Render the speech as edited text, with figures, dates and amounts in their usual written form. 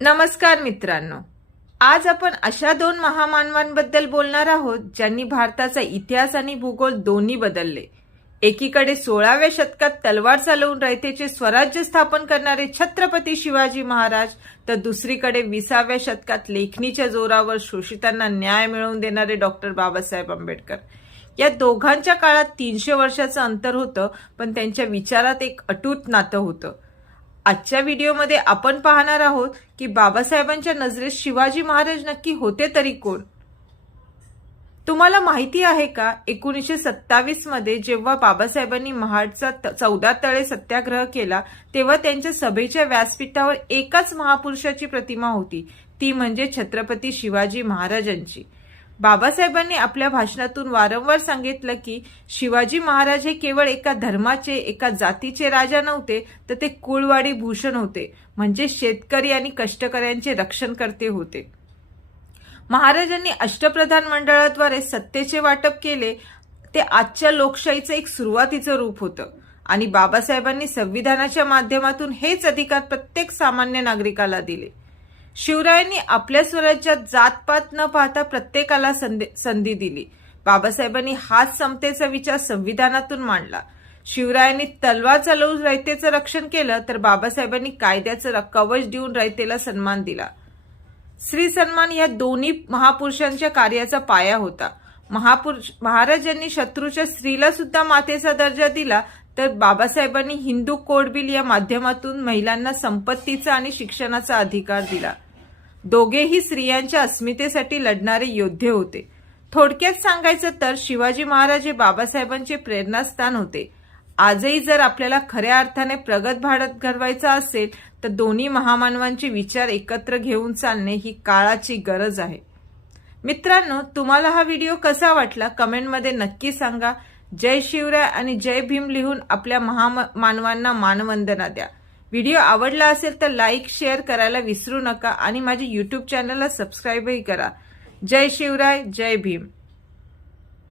नमस्कार मित्रांनो, आज आपण अशा दोन महामानवांबद्दल बोलणार आहोत ज्यांनी भारताचा इतिहास आणि भूगोल दोन्ही बदलले। एकीकडे 16व्या शतकात तलवार चालवून रयतेचे स्वराज्य स्थापन करणारे छत्रपती शिवाजी महाराज, तर दुसरीकडे 20व्या शतकात लेखणीच्या जोरावर शोषितांना न्याय मिळवून देणारे डॉक्टर बाबासाहेब आंबेडकर। या दोघांच्या काळात 300 वर्षाचं अंतर होतं, पण त्यांच्या विचारात एक अटूट नातं होतं। आजच्या व्हिडिओमध्ये आपण पाहणार आहोत की बाबासाहेबांच्या नजरेत शिवाजी महाराज नक्की होते तरी कोण। तुम्हाला माहिती आहे का, 1927 मध्ये जेव्हा बाबासाहेबांनी महाडचा 14 तळे सत्याग्रह केला, तेव्हा त्यांच्या सभेच्या व्यासपीठावर एकाच महापुरुषाची प्रतिमा होती, ती म्हणजे छत्रपती शिवाजी महाराजांची। बाबासाहेबांनी आपल्या भाषणातून वारंवार सांगितलं की शिवाजी महाराज हे केवळ एका धर्माचे, एका जातीचे राजा नव्हते, तर ते कुळवाडी भूषण होते, म्हणजे शेतकरी आणि कष्टकऱ्यांचे रक्षणकर्ते होते। महाराजांनी अष्टप्रधान मंडळाद्वारे सत्तेचे वाटप केले, ते आजच्या लोकशाहीचं एक सुरुवातीचं रूप होतं, आणि बाबासाहेबांनी संविधानाच्या माध्यमातून हेच अधिकार प्रत्येक सामान्य नागरिकाला दिले। शिवरायांनी आपल्या स्वराज्यात जातपात न पाहता प्रत्येकाला संधी दिली। बाबासाहेबांनी हाच समतेचा विचार संविधानातून मांडला। शिवरायांनी तलवार चालवून रयतेचं रक्षण केलं, तर बाबासाहेबांनी कायद्याचं कवच देऊन रयतेला सन्मान दिला। स्त्री सन्मान या दोन्ही महापुरुषांच्या कार्याचा पाया होता। महाराजांनी शत्रूच्या स्त्रीला सुद्धा मातेचा दर्जा दिला, तर बाबासाहेबांनी हिंदू कोड बिल या माध्यमातून महिलांना संपत्तीचा आणि शिक्षणाचा अधिकार दिला। दोघेही स्त्रियांच्या अस्मितेसाठी लढणारे योद्धे होते। थोडक्यात सांगायचं तर शिवाजी महाराज हे बाबासाहेबांचे प्रेरणास्थान होते। आजही जर आपल्याला खऱ्या अर्थाने प्रगत भारत घडवायचा असेल, तर दोन्ही महामानवांचे विचार एकत्र घेऊन चालणे ही काळाची गरज आहे। मित्रांनो, तुम्हाला हा व्हिडिओ कसा वाटला कमेंटमध्ये नक्की सांगा। जय शिवराय आणि जय भीम लिहून आपल्या महामानवांना मानवंदना द्या। व्हिडिओ आवडला असेल तर लाईक शेअर करायला विसरू नका आणि माझे YouTube चॅनलला सबस्क्राईबही करा। जय शिवराय, जय भीम।